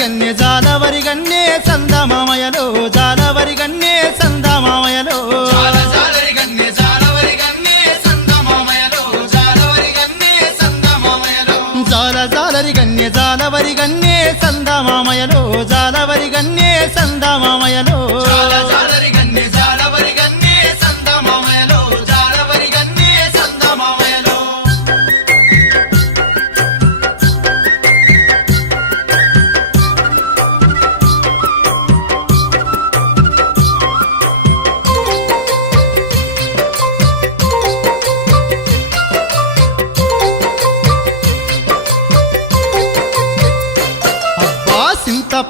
గన్నె జాలవరి గన్నె సందమామయలో జాలవరి గన్నె సందమామయలో జాలరి గన్నె జాలవరి గన్నె సందమామయలో జాలవరి గన్నె సందమామయలో జాలరి గన్నె జాలవరి గన్నె సందమామయలో జాలవరి గన్నె సందమామయలో జాలరి గన్నె జాలవరి గన్నె సందమామయలో జాలవరి గన్నె సందమామయలో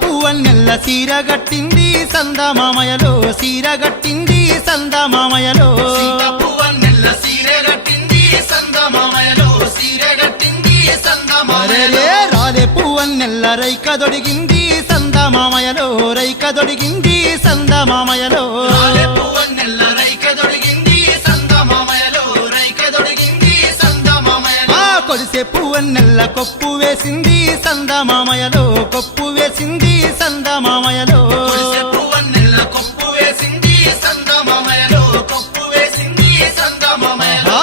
పువ్వన్నెల్ల సీరగట్టింది సందమామయలో సీరగట్టింది సందమామయలో పువ్వన్నెల్ల సీరగట్టింది సందమామయలో సీరగట్టింది సందమామయలో రాలే పువ్వన్నెల్ల రైక దొడిగింది సందమామయలో రైక దొడిగింది సందమామయలో రాలే పువ్వన్నెల్ల రైక దొడిగింది సందమామయలో రైక దొడిగింది సందమామయలో కొలిసే పువ్వన్నెల్ల కొప్పు వేసింది సందమామయలో కొప్పు వేసింది సందమామయలో పువ్వన్నెల్ల కొప్పు వేసింది సందమామయలో కొప్పు వేసింది సందమామయలో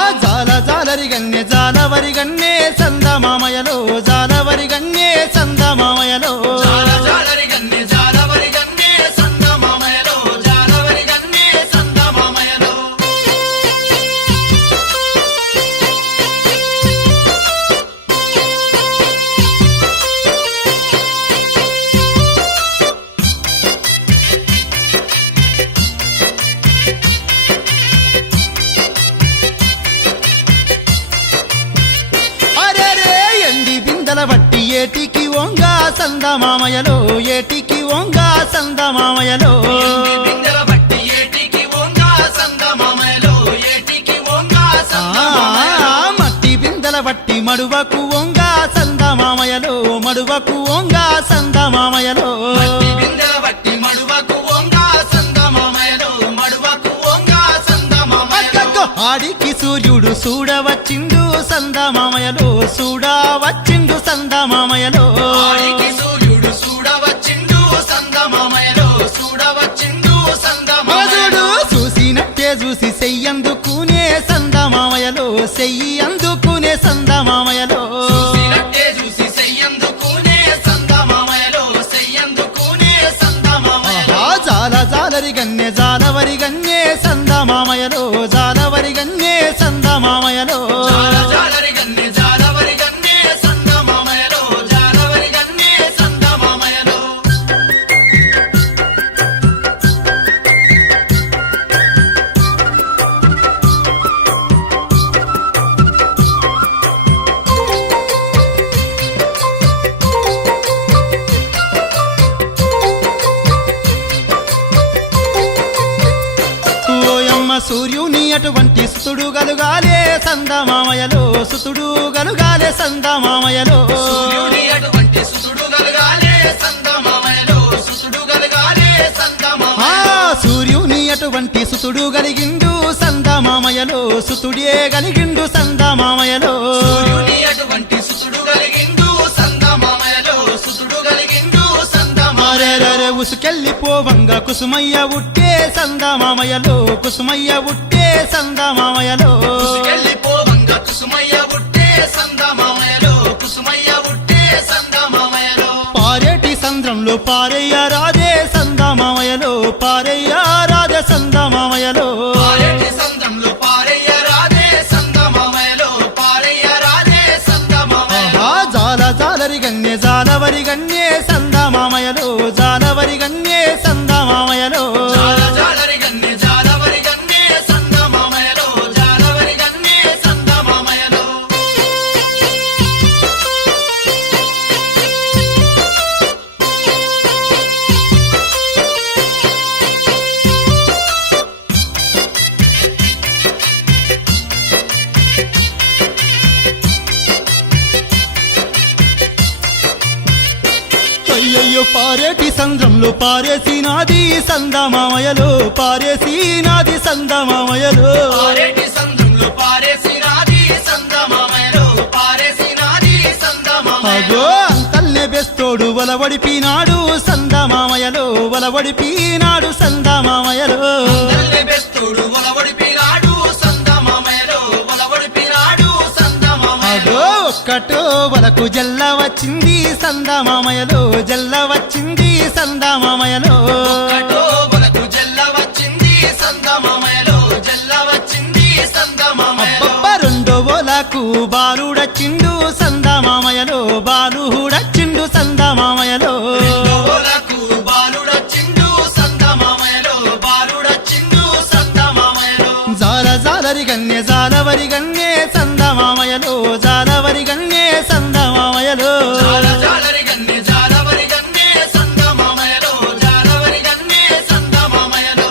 జాలరి గన్నె జాలవరి గన్నె సందమామయలో జాలవరి గన్నె సందమామయలో జాలరి గన్నె జాలవరి గన్నె సందమామయలో జాలవరి గన్నె సందమామయలో బట్టి ఏటికి వంగా సందమామయలో ఏటికి వంగా సందమామయలో బిందెల బట్టి ఏటికి వంగా సందమామయలో ఏటికి వంగా సందమామయలో మట్టి బిందెల బట్టి మడువకు వంగా సందమామయలో మడువకు వంగా సందమామయలో బిందెల బట్టి మడువకు వంగా సందమామయలో మడువకు వంగా సందమామయలో ఆడికి సూర్యుడు చూడవచ్చిండు సందమామయలో చూడవచ్చిండు సందమామయలో ఆడికి సూర్యుడు చూడవచ్చిండు సందమామయలో చూడవచ్చిండు సందమామయలో చూసినట్టే చూసి చెయ్యందుకునే సందమామయలో చెయ్యి అందుకునే సందమామయలో చూసినట్టే చూసి చెయ్యందుకునే సందమామయలో చెయ్యందుకునే సందమామయలో జాలరి గన్నె జాలవరి గన్నె సందమామయలో జాలవరి గన్నె సందమామయలో జాలరి గన్నె జాలవరి గన్నె సందమామయలో జాలవరి గన్నె సందమామయలో సూర్యుని అటువంటి సుతుడు గలుగాలే సందమామయలో సుతుడు గలుగాలే సందమామయలో సూర్యుని అటువంటి సుతుడు గలగాలే సందమామయలో సుతుడు గలగాలే సందమామయలో సూర్యుని అటువంటి సుతుడు గలిగిండు సందమామయలో సుతుడే గలిగిండు సందమామయలో సూర్యుని అటువంటి సుతుడు గలిగిండు సందమామయలో సుతుడు గలిగిండు సందమామయలో ఉసుకెళ్ళిపోవంగా కుసుమయ్య ఉట్టే సందమామయలో కుసుమయ్య ఉట్టే సందమామయలో ఉసుకెళ్ళిపోవంగా కుసుమయ్య ఉట్టే సందమామయలో కుసుమయ్య ఉట్టే సందమామయలో పారేటి సంద్రంలో పారయ్య రాధే సందమామయలో పారయ్య రాధే సందమామయలో పారేటి సంద్రంలో పారయ్య రాధే సందమామయలో పారయ్య రాధే సందమామయలో జాలరి గన్నె జాలవరి గన్నె సందమామయలో జాలవరి గన్నె సందమామయలో జాలరి గన్నె జాలవరి గన్నె సందమామయలో జాలవరి గన్నె సందమామయలో అయ్యయ్యో పారేటి సంద్రంలో పారేసినాది సందమామయలో పారేసినాది సందమామయలో పారేటి సంద్రంలో పారేసినాది సందమామయలో పారేసినాది సందమామయలో అగో అంతల్నే బెస్తోడు వల వలవడిపినాడు సందమామయలో వలవడిపినాడు సందమామయలో అందరిని బెస్తుడు ఒలవడిపినాడు సందమామయలో ఒలవడిపినాడు సందమామయలో అగో ఒక్కటో వలకు జల్ల వచ్చింది సందమామయలో జల్ల వచ్చింది సందమామయలో ఒక్కటో వలకు జల్ల వచ్చింది సందమామయలో జల్ల వచ్చింది సందమామయలో అబ్బబ్బ రెండో వలకు బాలుడచ్చిండు సందమామయలో బాలుడచ్చిండు సందమామయలో ఓలకు బాలుడొచ్చిండు సందమామయలో బాలుడొచ్చిండు సందమామయలో జాల జాలరి గన్నే జాలవరి గన్నే సందమామయలో జాలవరి గన్నే సందమామయలో జాల జాలరి గన్నే జాలవరి గన్నే సందమామయలో జాలవరి గన్నే సందమామయలో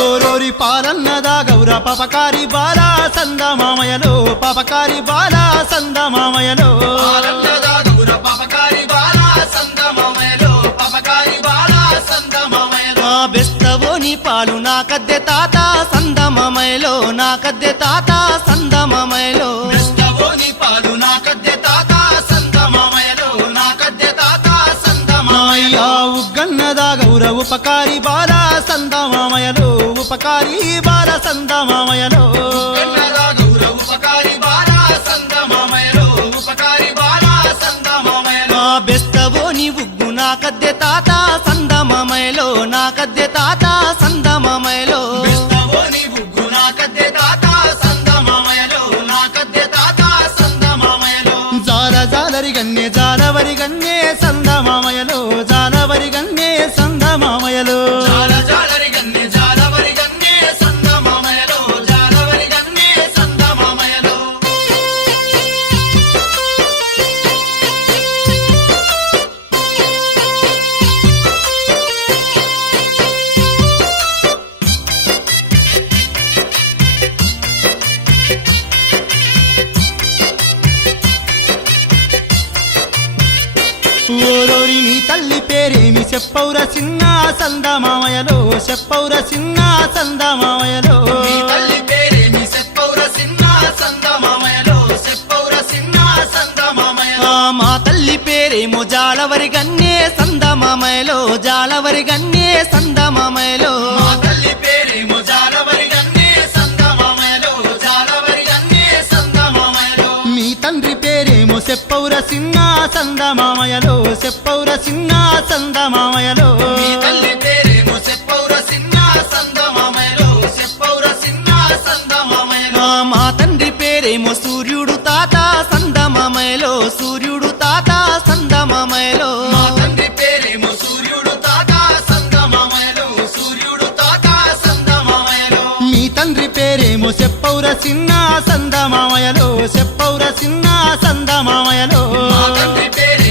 ఓరోరి పాలన్నదా గౌర పపకారి బాల సందమామయలో పపకారి బాల సందమామయలో ఆనందదా గౌర పాపకారి బాల సందమామయలో పాపకారి బాల సందమామయలో ఆ బెస్తవోని పాలు నా కద్దె తాత సందమమయలో నా కద్దె తాత సందమమయలో బెస్తవోని పాలు నా కద్దె తాత సందమామయలో నా కద్దె తాత సందమామయలో అయ్యా ఉగ్గన్నదా గౌర ఉపకారి బాల సందమామయలో ఉపకారి బాల సందమామయలో కన్నదా గౌర ఉపకారి బాల సందమామయలో ఉపకారి బాల సందమామయలో ఆ బెస్తవోని ఉగ్గు నా కద్దె తాత సందమమయలో నా కద్దె తాత సందమమయలో బెస్తవోని బుగ్గు నా కద్దె తాత సందమామయలో నా కద్దె తాత సందమామయలో జాల జాలరి గన్నే జాలవరి గన్నే సందమామయలో జాలవరి గన్నే సందమామయలో జాల జాలరి గన్నే జాలవరి గన్నే సందమామయలో జాలవరి గన్నే సందమామయలో ఓరోరి నీ తల్లి పేరేమి చెప్పౌర చిన్న సందమామయలో చెప్పౌర చిన్న సందమామయలో నీ తల్లి పేరేమి సెప్పౌర సిన్న సందమామయలో సెప్పౌర సిన్న సందమామయలో ఆ మా తల్లి పేరేమో జాలవరి గన్నే సందమమయలో జాలవరి గన్నే సందమమయలో మా తల్లి పేరేమో జాలవరి గన్నే సందమామయలో జాలవరి గన్నే సందమామయలో మీ తండ్రి పేరేమో చెప్పౌర చిన్న సందమామయలో చెప్పౌర చిన్న సందమామయలో నీ తల్లి పేరేమో సెప్పౌర సిన్న సందమామయలో సెప్పౌర సిన్న సందమామయలో ఆ మా తండ్రి పేరేమో సూర్యుడు తాత సందమమయలో సూర్యుడు తాత సందమమయలో మా తండ్రి పేరేమో సూర్యుడు తాత సందమామయలో సూర్యుడు తాత సందమామయలో మీ తండ్రి పేరేమో చెప్పౌర చిన్న సందమామయలో చెప్పౌర చిన్న సందమామయలో మా తండ్రి పేరే